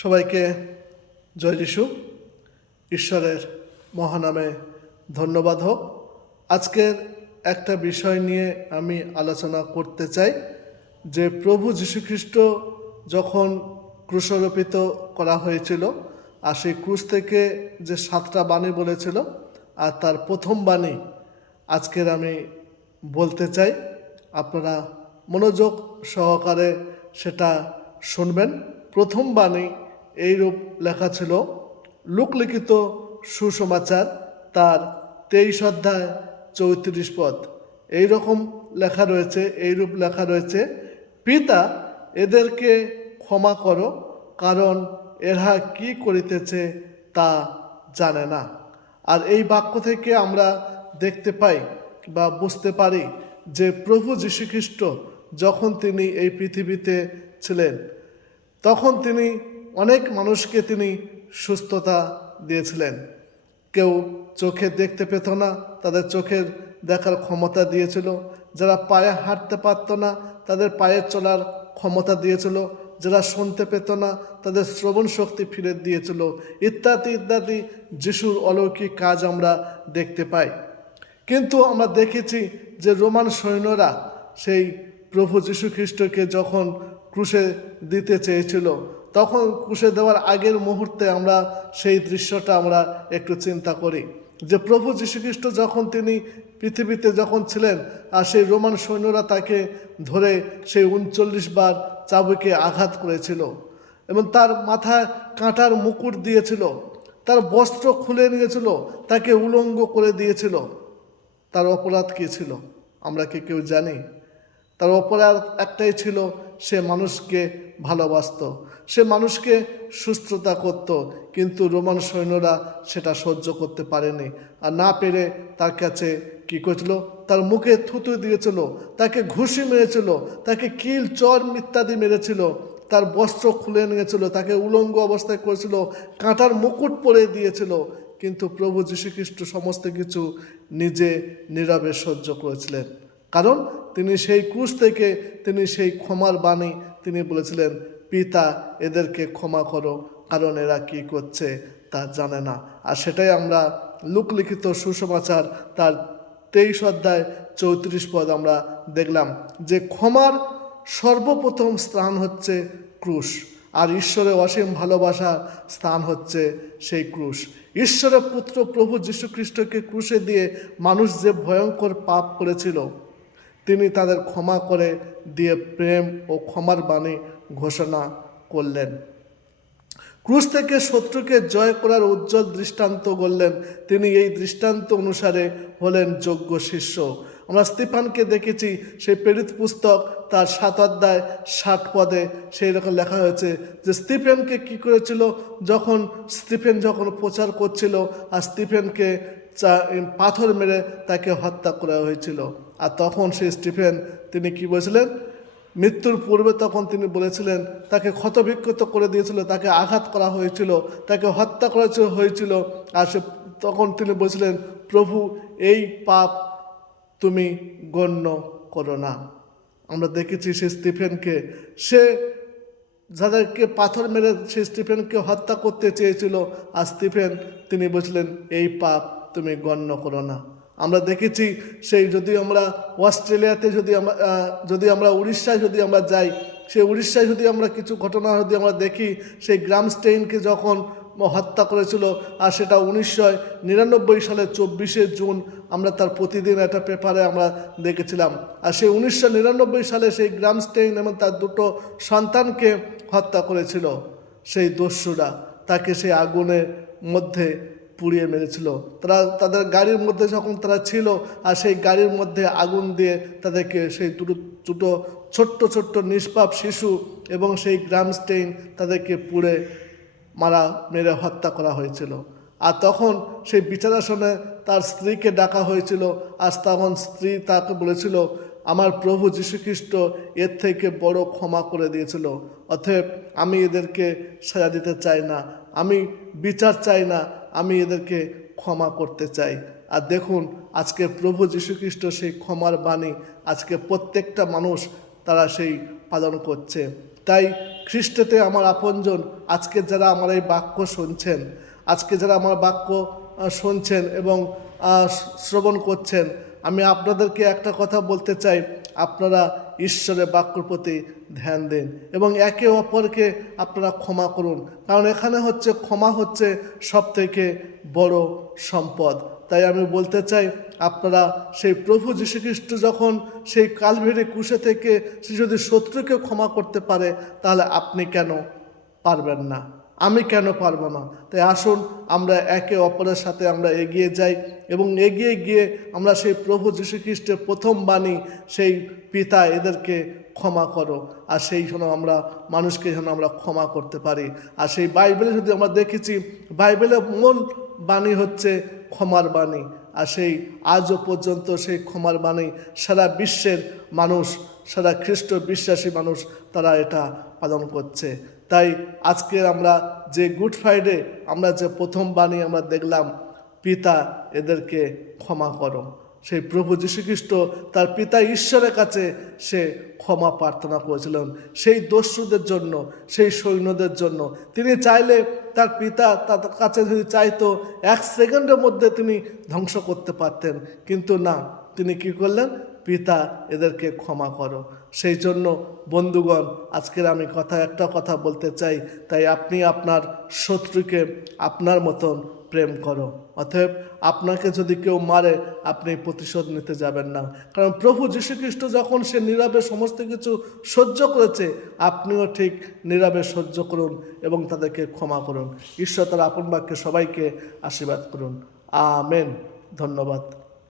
সবাইকে জয় যিশু। ঈশ্বরের মহানামে ধন্যবাদ হোক। আজকের একটা বিষয় নিয়ে আমি আলোচনা করতে চাই যে প্রভু যীশুখ্রিস্ট যখন ক্রুশারোপিত করা হয়েছিল আর সেই ক্রুশ থেকে যে 7টা বাণী বলেছিল আর তার প্রথম বাণী আজকের আমি বলতে চাই। আপনারা মনোযোগ সহকারে সেটা শুনবেন। প্রথম বাণী এইরূপ লেখা ছিল, লোকলিখিত সুসমাচার তার 23 অধ্যায় 34 পদ। এইরকম লেখা রয়েছে, এইরূপ লেখা রয়েছে, পিতা এদেরকে ক্ষমা করো, কারণ এরা কি করিতেছে তা জানে না। আর এই বাক্য থেকে আমরা দেখতে পাই বা বুঝতে পারি যে প্রভু যীশুখ্রিস্ট যখন তিনি এই পৃথিবীতে ছিলেন তখন তিনি অনেক মানুষকে তিনি সুস্থতা দিয়েছিলেন। কেউ চোখে দেখতে পেত না, তাদের চোখের দেখার ক্ষমতা দিয়েছিল। যারা পায়ে হাঁটতে পারত না তাদের পায়ে চলার ক্ষমতা দিয়েছিল। যারা শুনতে পেত না তাদের শ্রবণ শক্তি ফিরে দিয়েছিল। ইত্যাদি ইত্যাদি যিশুর অলৌকিক কাজ আমরা দেখতে পাই। কিন্তু আমরা দেখেছি যে রোমান সৈন্যরা সেই প্রভু যীশুখ্রিস্টকে যখন ক্রুশে দিতে চেয়েছিল, তখন ক্রুশে দেওয়ার আগের মুহূর্তে আমরা সেই দৃশ্যটা আমরা একটু চিন্তা করি যে প্রভু যীশুখ্রিস্ট যখন তিনি পৃথিবীতে যখন ছিলেন আর সেই রোমান সৈন্যরা তাকে ধরে সেই 39 বার চাবুকে আঘাত করেছিল এবং তার মাথায় কাঁটার মুকুট দিয়েছিল, তার বস্ত্র খুলে নিয়েছিল, তাকে উলঙ্গ করে দিয়েছিল। তার অপরাধ কী ছিল আমরা কি কেউ জানি? তার অপরাধ একটাই ছিল, সে মানুষকে ভালোবাসত, সে মানুষকে সুস্থতা করত। কিন্তু রোমান সৈন্যরা সেটা সহ্য করতে পারেনি, আর না পেরে তার কাছে কী করেছিল, তার মুখে থুতু দিয়েছিল, তাকে ঘুষি মেরেছিল, তাকে কিল চর ইত্যাদি মেরেছিল, তার বস্ত্র খুলে নিয়েছিল, তাকে উলঙ্গ অবস্থায় করেছিল, কাঁটার মুকুট পরে দিয়েছিল। কিন্তু প্রভু যীশুখ্রিস্ট সমস্ত কিছু নিজে নীরবে সহ্য করেছিলেন, কারণ তিনি সেই ক্রুশ থেকে তিনি সেই ক্ষমার বাণী তিনি বলেছিলেন, পিতা এদেরকে ক্ষমা করো, কারণ এরা কি করছে তা জানে না। আর সেটাই আমরা লোকলিখিত সুসমাচার তার 23 অধ্যায় 34 পদ আমরা দেখলাম যে ক্ষমার সর্বপ্রথম স্থান হচ্ছে ক্রুশ, আর ঈশ্বরের অসীম ভালোবাসার স্থান হচ্ছে সেই ক্রুশ। ঈশ্বরের পুত্র প্রভু যীশুখ্রিস্টকে ক্রুশে দিয়ে মানুষ যে ভয়ঙ্কর পাপ করেছিল তিনি তাদের ক্ষমা করে দিয়ে প্রেম ও ক্ষমার বাণী ঘোষণা করলেন। ক্রুশ থেকে শত্রুকে জয় করার উজ্জ্বল দৃষ্টান্ত গড়লেন তিনি। এই দৃষ্টান্ত অনুসারে হলেন যোগ্য শিষ্য। আমরা স্তিফানকে দেখেছি, সেই প্রেরিত পুস্তক তার 7 অধ্যায় 60 পদে সেই রকম লেখা হয়েছে যে স্তিফেনকে কি করেছিল, যখন স্তিফেন যখন প্রচার করছিল আর স্তিফেনকে পাথর মেরে তাকে হত্যা করা হয়েছিল। আর তখন সেই স্টিফেন তিনি কি বলেছিলেন, মৃত্যুর পূর্বে তখন তিনি বলেছিলেন, তাকে ক্ষতবিক্ষত করে দিয়েছিল, তাকে আঘাত করা হয়েছিল, তাকে হত্যা করা হয়েছিল। আর সে তখন তিনি বলেছিলেন, প্রভু এই পাপ তুমি গণ্য করো না। আমরা দেখেছি সেই স্টিফেনকে, সে যাদেরকে পাথর মেরে সেই স্টিফেনকে হত্যা করতে চেয়েছিল, আর স্টিফেন তিনি বলছিলেন এই পাপ তুমি গণ্য করো না। আমরা দেখেছি সেই যদি আমরা অস্ট্রেলিয়াতে যদি আমরা উড়িষ্যায় যদি আমরা যাই, সেই উড়িষ্যায় যদি আমরা কিছু ঘটনা যদি আমরা দেখি, সেই গ্রামস্টেইনকে যখন হত্যা করেছিল, আর সেটা 1999 সালের 24শে জুন আমরা তার প্রতিদিন একটা পেপারে আমরা দেখেছিলাম। আর সেই 1999 সালে সেই গ্রামস্টেইন এবং তার 2 সন্তানকে হত্যা করেছিল সেই দস্যুরা, তাকে সেই আগুনের মধ্যে পুড়িয়ে মেরেছিল। তারা তাদের গাড়ির মধ্যে যখন তারা ছিল, আর সেই গাড়ির মধ্যে আগুন দিয়ে তাদেরকে সেই দুটো ছোট্ট ছোট্ট নিষ্পাপ শিশু এবং সেই গ্রামস্টেইন তাদেরকে পুড়ে মেরে হত্যা করা হয়েছিল। আর তখন সেই বিচারাসনে তার স্ত্রীকে ডাকা হয়েছিল, আর তখন স্ত্রী তাকে বলেছিল, আমার প্রভু যীশুখ্রিস্ট এর থেকে বড় ক্ষমা করে দিয়েছিল, অতএব আমি এদেরকে সাজা দিতে চাই না, আমি বিচার চাই না, আমি এদেরকে ক্ষমা করতে চাই। আর দেখুন আজকে প্রভু যীশুখ্রিস্ট সেই ক্ষমার বাণী আজকে প্রত্যেকটা মানুষ তারা সেই পালন করছে। তাই খ্রিস্টতে আমার আপনজন, আজকে যারা আমার এই বাক্য শুনছেন, আজকে যারা আমার বাক্য শুনছেন এবং শ্রবণ করছেন, আমি আপনাদেরকে একটা কথা বলতে চাই, আপনারা ঈশ্বরের বাক্যর প্রতি ধ্যান দিন এবং একে অপরকে আপনারা ক্ষমা করুন, কারণ এখানে হচ্ছে ক্ষমা হচ্ছে সবথেকে বড় সম্পদ। তাই আমি বলতে চাই, আপনারা সেই প্রভু যীশুখ্রিস্ট যখন সেই কালভারি ক্রুশে থেকে সে যদি শত্রুকে ক্ষমা করতে পারে, তাহলে আপনি কেন পারবেন না? আমি কেন পারবো না? তাই আসুন আমরা একে অপরের সাথে আমরা এগিয়ে যাই এবং এগিয়ে গিয়ে আমরা সেই প্রভু যীশুখ্রিস্টের প্রথম বাণী, সেই পিতা এদেরকে ক্ষমা করো, আর সেই জন্য আমরা মানুষকে যেন আমরা ক্ষমা করতে পারি। আর সেই বাইবেলে যদি আমরা দেখেছি, বাইবেলের মূল বাণী হচ্ছে ক্ষমার বাণী, আর সেই আজও পর্যন্ত সেই ক্ষমার বাণী সারা বিশ্বের মানুষ, সারা খ্রিস্ট বিশ্বাসী মানুষ তারা এটা পালন করছে। তাই আজকে আমরা যে গুড ফ্রাইডে আমরা যে প্রথম বাণী আমরা দেখলাম, পিতা এদেরকে ক্ষমা করো, সেই প্রভু যীশুখ্রিস্ট তার পিতা ঈশ্বরের কাছে সে ক্ষমা প্রার্থনা করেছিলেন সেই দস্যুদের জন্য, সেই সৈন্যদের জন্য। তিনি চাইলে তার পিতা তার কাছে যদি চাইতো 1 সেকেন্ডের মধ্যে তিনি ধ্বংস করতে পারতেন, কিন্তু না, তিনি কি করলেন? পিতা এদেরকে ক্ষমা করো। সেই জন্য বন্ধুগণ, আজকের আমি একটা কথা বলতে চাই, তাই আপনি আপনার শত্রুকে আপনার মতন প্রেম করো। অতএব আপনাকে যদি কেউ মারে, আপনি প্রতিশোধ নিতে যাবেন না, কারণ প্রভু যীশুখ্রিস্ট যখন সে নীরবে সমস্ত কিছু সহ্য করেছে, আপনিও ঠিক নীরবে সহ্য করুন এবং তাদেরকে ক্ষমা করুন। ঈশ্বর তার আপন বাক্যে সবাইকে আশীর্বাদ করুন। আমেন। ধন্যবাদ।